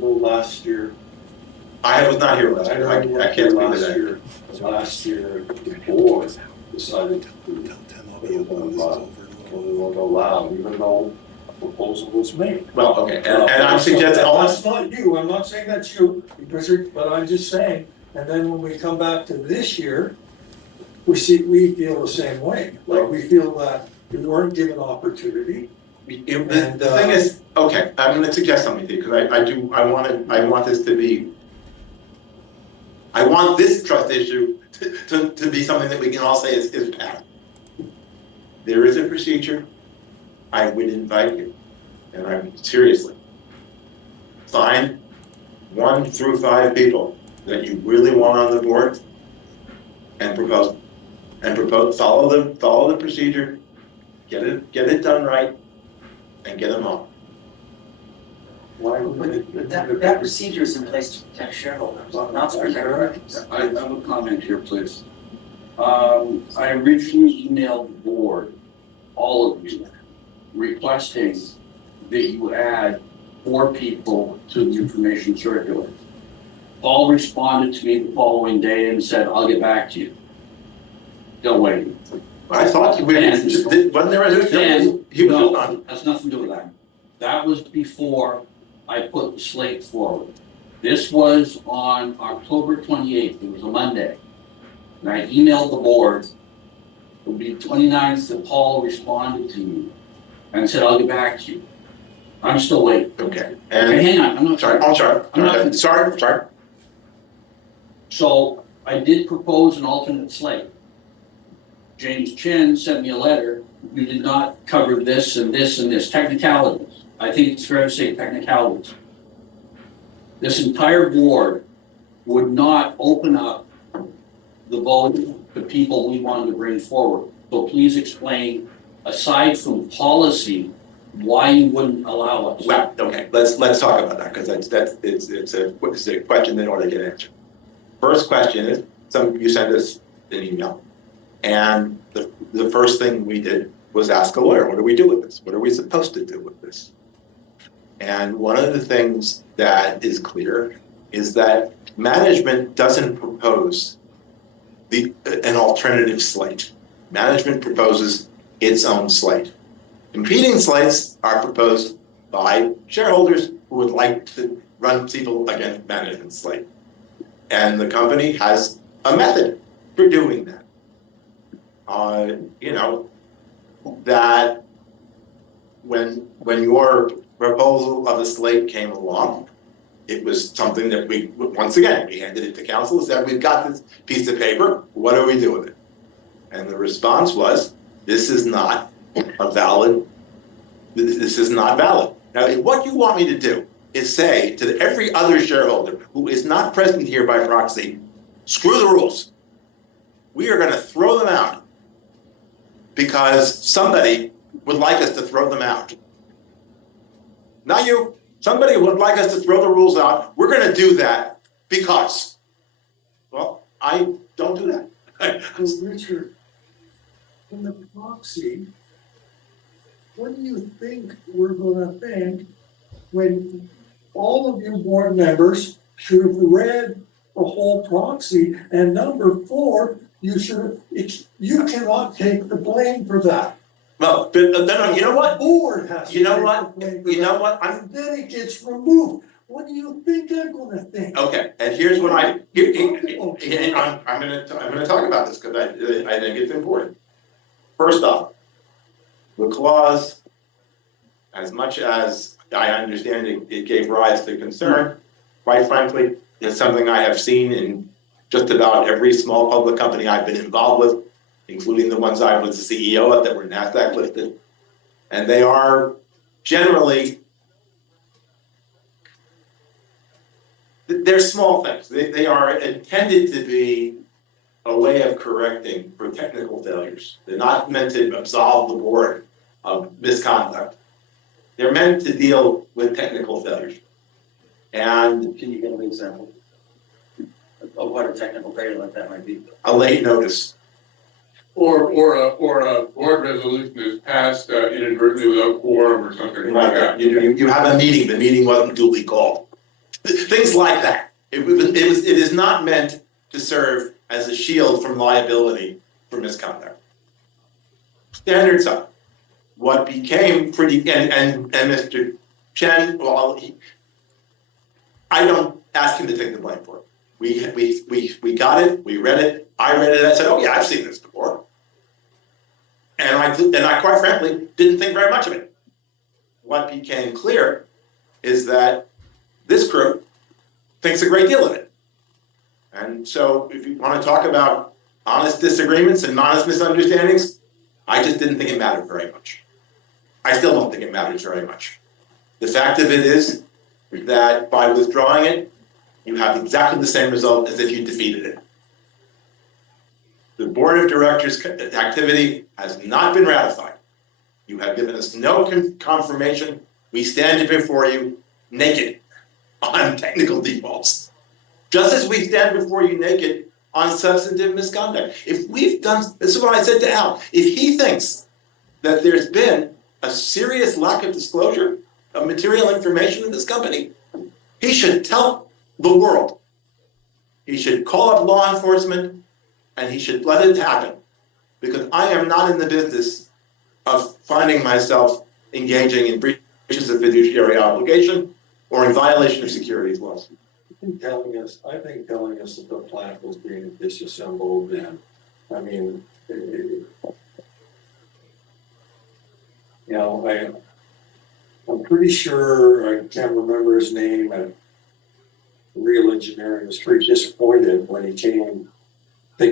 Last year. I was not here last year. I can't speak to that. Last year, the board decided to won't allow, even though a proposal was made. Well, okay, and I'm suggesting that's not you. I'm not saying that's you, but I'm just saying. And then when we come back to this year, we feel the same way. Like we feel that we weren't given opportunity. The thing is, okay, I'm going to suggest something to you because I want this to be. I want this trust issue to be something that we can all say is passed. There is a procedure. I would invite you, and I'm seriously, find 1 through 5 people that you really want on the board, and propose, follow the procedure, get it done right, and get them on. Why would But that procedure is in place to protect shareholders, not to protect directors. I have a comment here, please. I originally emailed the board, all of you, requesting that you add 4 people to the information circular. Paul responded to me the following day and said, I'll get back to you. Still waiting. I thought wasn't there a he was No, on. has nothing to do with that. That was before I put the slate forward. This was on October 28th, it was a Monday. And I emailed the board. It would be 29th that Paul responded to me and said, I'll get back to you. I'm still waiting. Okay. Okay, hang on, I'm not Sorry. Sorry. So I did propose an alternate slate. James Chen sent me a letter. You did not cover this and this and this, technicalities. I think it's fair to say technicalities. This entire board would not open up the vote to people we wanted to bring forward. So please explain, aside from policy, why you wouldn't allow us. Well, okay, let's talk about that because it's a question that ought to get answered. First question is, you sent us an email, and the first thing we did was ask a lawyer, what do we do with this? What are we supposed to do with this? And one of the things that is clear is that management doesn't propose an alternative slate. Management proposes its own slate. Competing slates are proposed by shareholders who would like to run people against management slate. And the company has a method for doing that. That when your proposal of a slate came along, it was something that we handed it to council and said, we've got this piece of paper, what do we do with it? And the response was, this is not valid. Now, what you want me to do is say to every other shareholder who is not present here by proxy, screw the rules. We are going to throw them out because somebody would like us to throw them out. Not you. Somebody would like us to throw the rules out. We're going to do that because, well, I don't do that. Richard, in the proxy, what do you think we're going to think when all of you board members should have read the whole proxy? And number 4, you cannot take the blame for that. Well, but no, you know what? The board has to You know take what? the blame for You know that. what? And then it gets removed. What do you think I'm going to think? Okay, and here's what I'm going to talk about this because I think it's important. First off, the clause, as much as I understand it gave rise to concern, quite frankly, it's something I have seen in just about every small public company I've been involved with, including the ones I was the CEO of that were NASDAQ listed. And they are generally, they're small things. They are intended to be a way of correcting for technical failures. They're not meant to absolve the board of misconduct. They're meant to deal with technical failures. And Can you give an example of what a technical failure like that might be? a late notice. Or a board resolution is passed inadvertently without quorum or something like that. You have a meeting, the meeting wasn't duly called. Things like that. It is not meant to serve as a shield from liability for misconduct. Standards up. What became pretty, and Mr. Chen, well, I don't ask him to take the blame for it. We got it, we read it, I read it, I said, oh yeah, I've seen this before. And I quite frankly didn't think very much of it. What became clear is that this crew thinks a great deal of it. And so if you want to talk about honest disagreements and honest misunderstandings, I just didn't think it mattered very much. I still don't think it matters very much. The fact of it is that by withdrawing it, you have exactly the same result as if you defeated it. The board of directors' activity has not been ratified. You have given us no confirmation. We stand before you naked on technical defaults. Just as we stand before you naked on substantive misconduct. If we've done, this is what I said to Al, if he thinks that there's been a serious lack of disclosure of material information in this company, he should tell the world. He should call up law enforcement and he should let it happen. Because I am not in the business of finding myself engaging in breaches of fiduciary obligation or in violation of securities laws. I think telling us that the plant was being disassembled and, I mean, I'm pretty sure, I can't remember his name, and Real Engineering was pretty disappointed when he came